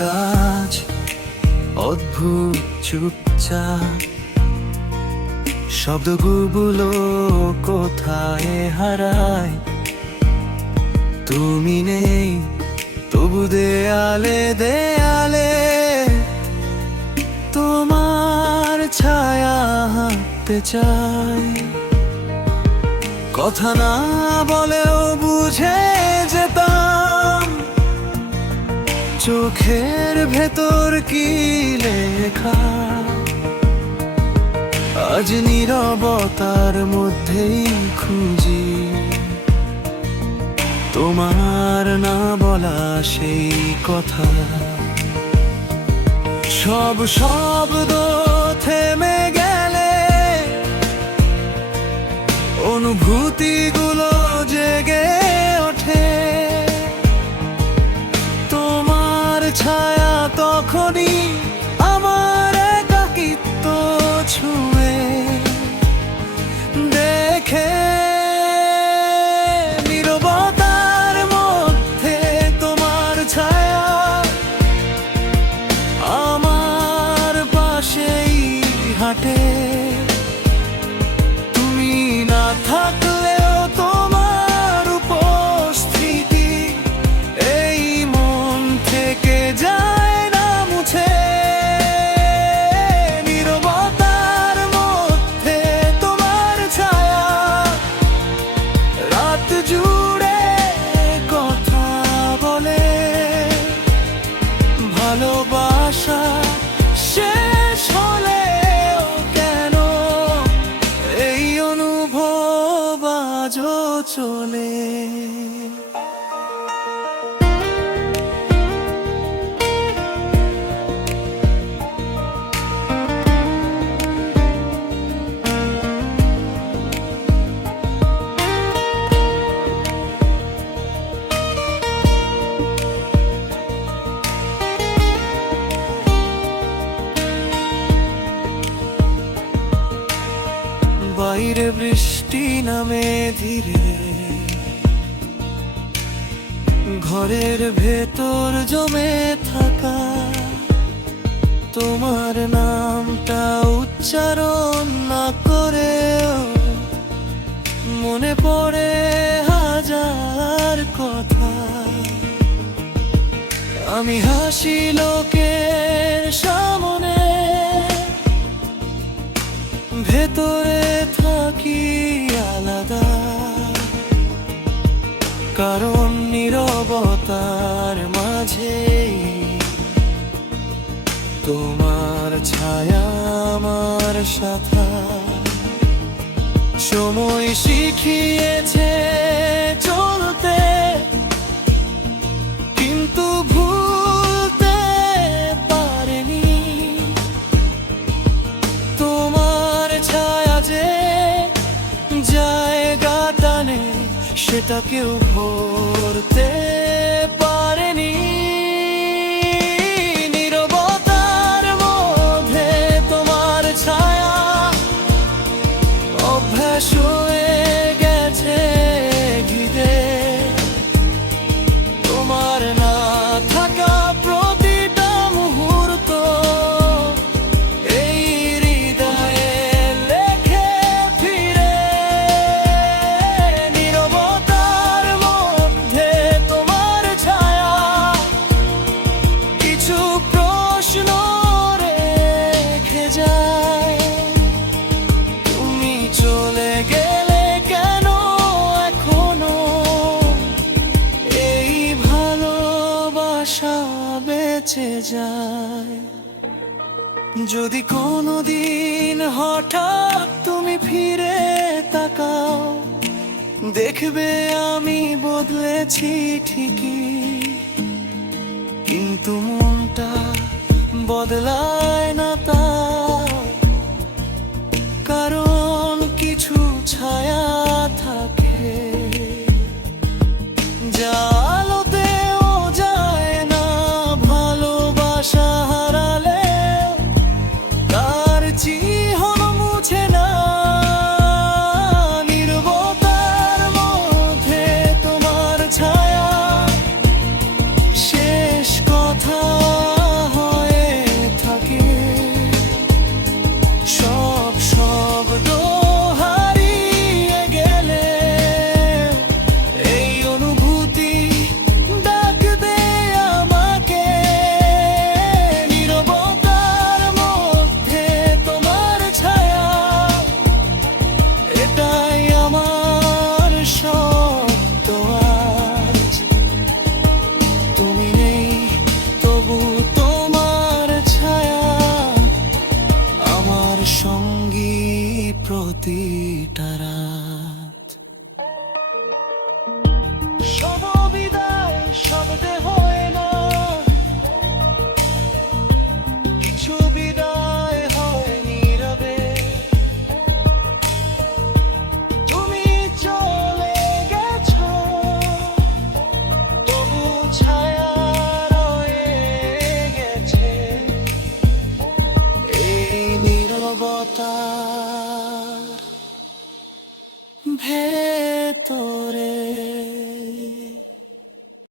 আজ অদ্ভুত চুপচাপ। শব্দগুলো কোথায় হারায়? তুমি নেই, তবু দেয়ালে দেয়ালে। তোমার ছায়া হাঁটতে চাই কথা না বলেও বুঝে চোখের ভেতর কি লেখা? আজ নিরবতার মধ্যেই খুঁজি। তোমার না বলা সেই কথা। সব শব্দ থেমে গেলে অনুভূতিগুলো ছায়া তখনই চলে নামে ধীরে। ঘরের ভেতর জমে থাকা তোমার নামটা উচ্চারণ না করে মনে পড়ে হাজার কথা। আমি হাসি লোকের সামনে ভেতরে তোমার ছায়া আমার সাথা। সময় শিখিয়েছে চলতে, কিন্তু ভুলতে পারেনি। তোমার ছায়া যে জায়গা টানে সেটা কেউ ভরতে 说 বেঁচে যায়। যদি কোনোদিন হঠাৎ তুমি ফিরে তাকাও, দেখবে আমি বদলেছি ঠিকই। কিন্তু মনটা বদলায় না তা। কারণ কিছু ছায়া প্রতিটা রাত সব বিদায় শব্দে হয় না কিছু বিদায় হয় নীরবে। তুমি চলে গেছো, তবু ছায়া রয়ে গেছে। এই নীরবতা ভেতরে